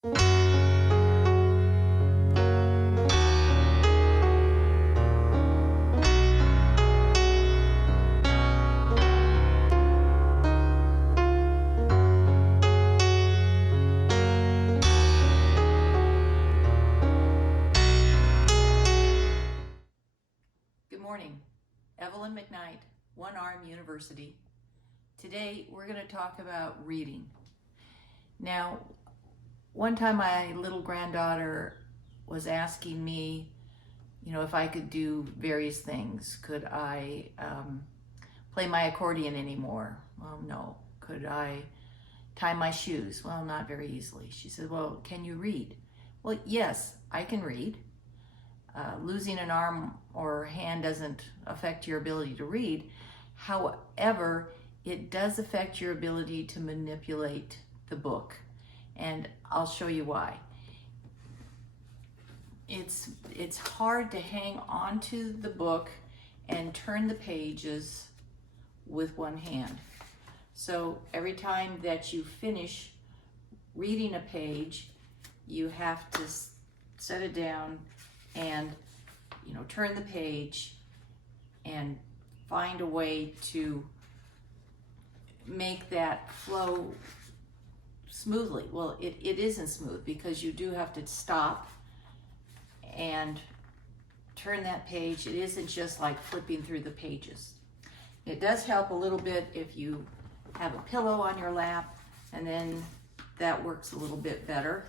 Good morning, Evelyn McKnight, One Arm University. Today we're going to talk about reading. Now, one time my little granddaughter was asking me, if I could do various things. Could I play my accordion anymore? Well, no. Could I tie my shoes? Well, not very easily. She said, well, can you read? Well, yes, I can read. Losing an arm or hand doesn't affect your ability to read. However, it does affect your ability to manipulate the book, and I'll show you why. It's hard to hang on to the book and turn the pages with one hand. So every time that you finish reading a page, you have to set it down and turn the page and find a way to make that flow smoothly. Well, it isn't smooth because you do have to stop and turn that page. It isn't just like flipping through the pages. It does help a little bit if you have a pillow on your lap, and then that works a little bit better.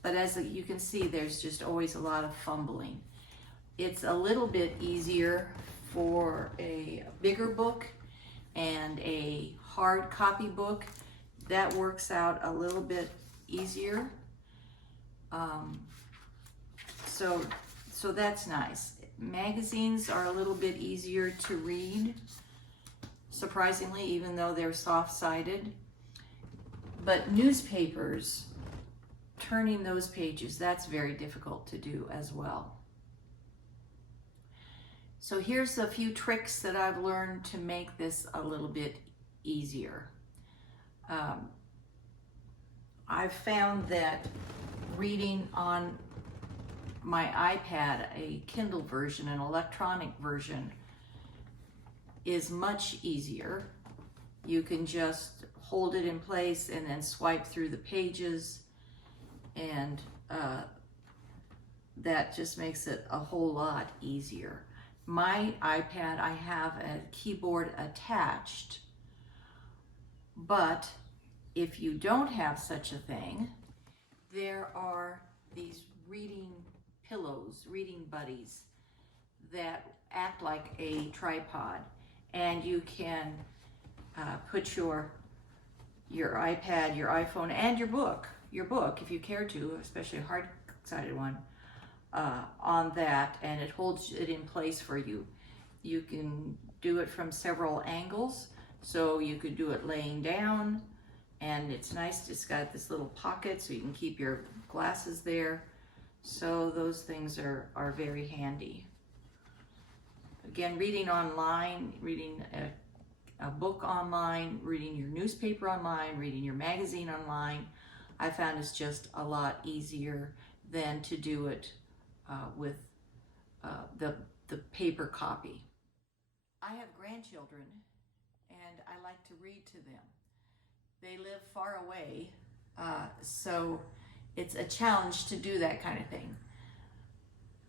But as you can see, there's just always a lot of fumbling. It's a little bit easier for a bigger book and a hard copy book. That works out a little bit easier. So that's nice. Magazines are a little bit easier to read, surprisingly, even though they're soft-sided. But newspapers, turning those pages, that's very difficult to do as well. So here's a few tricks that I've learned to make this a little bit easier. I've found that reading on my iPad, a Kindle version, an electronic version, is much easier. You can just hold it in place and then swipe through the pages, and that just makes it a whole lot easier. My iPad, I have a keyboard attached, but if you don't have such a thing, there are these reading pillows, reading buddies, that act like a tripod, and you can put your iPad, your iPhone, and your book, if you care to, especially a hard-sided one, on that, and it holds it in place for you. You can do it from several angles, so you could do it laying down, and it's nice. It's got this little pocket so you can keep your glasses there. So those things are very handy. Again, reading online, reading a book online, reading your newspaper online, reading your magazine online, I found is just a lot easier than to do it with the paper copy. I have grandchildren, and I like to read to them. They live far away, so it's a challenge to do that kind of thing.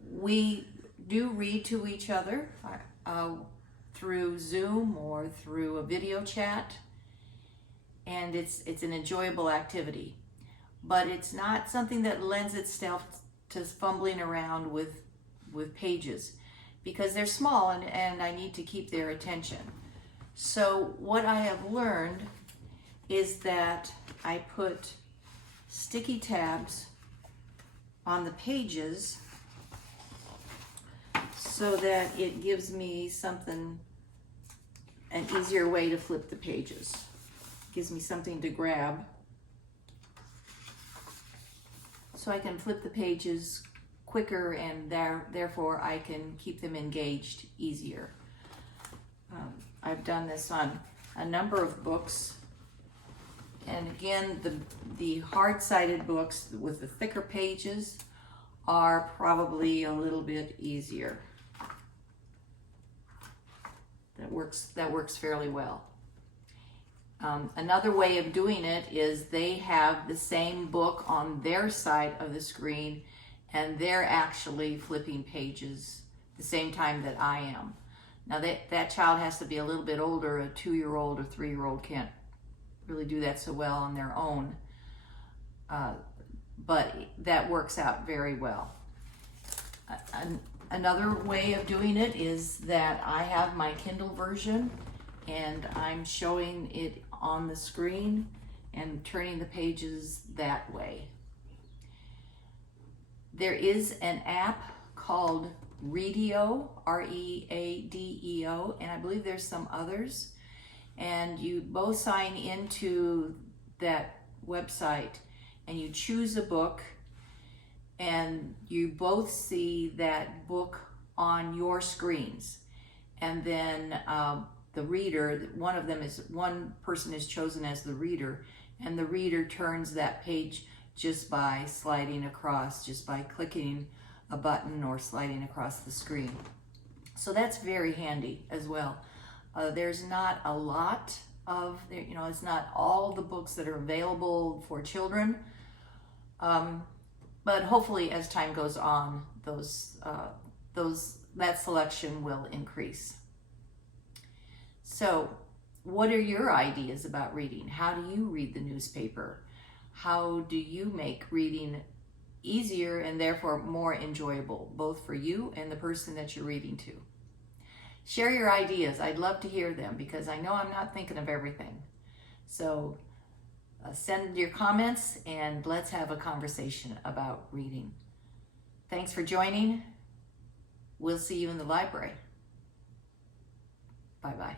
We do read to each other through Zoom or through a video chat, and it's an enjoyable activity. But it's not something that lends itself to fumbling around with pages, because they're small and I need to keep their attention. So what I have learned is that I put sticky tabs on the pages so that it gives me an easier way to flip the pages. It gives me something to grab, so I can flip the pages quicker, and therefore I can keep them engaged easier. I've done this on a number of books, And again, the hard-sided books with the thicker pages are probably a little bit easier. That works fairly well. Another way of doing it is they have the same book on their side of the screen, and they're actually flipping pages the same time that I am. Now that child has to be a little bit older. A 2-year-old or 3-year-old can't really do that so well on their own, but that works out very well. Another way of doing it is that I have my Kindle version and I'm showing it on the screen and turning the pages that way. There is an app called Readeo, R-E-A-D-E-O, and I believe there's some others. And you both sign into that website and you choose a book, and you both see that book on your screens. And then the reader, one person is chosen as the reader, and the reader turns that page just by sliding across, just by clicking a button or sliding across the screen. So that's very handy as well. There's not a lot of, it's not all the books that are available for children, but hopefully as time goes on, that selection will increase. So what are your ideas about reading? How do you read the newspaper? How do you make reading easier and therefore more enjoyable, both for you and the person that you're reading to? Share your ideas. I'd love to hear them because I know I'm not thinking of everything. So send your comments and let's have a conversation about reading. Thanks for joining. We'll see you in the library. Bye-bye.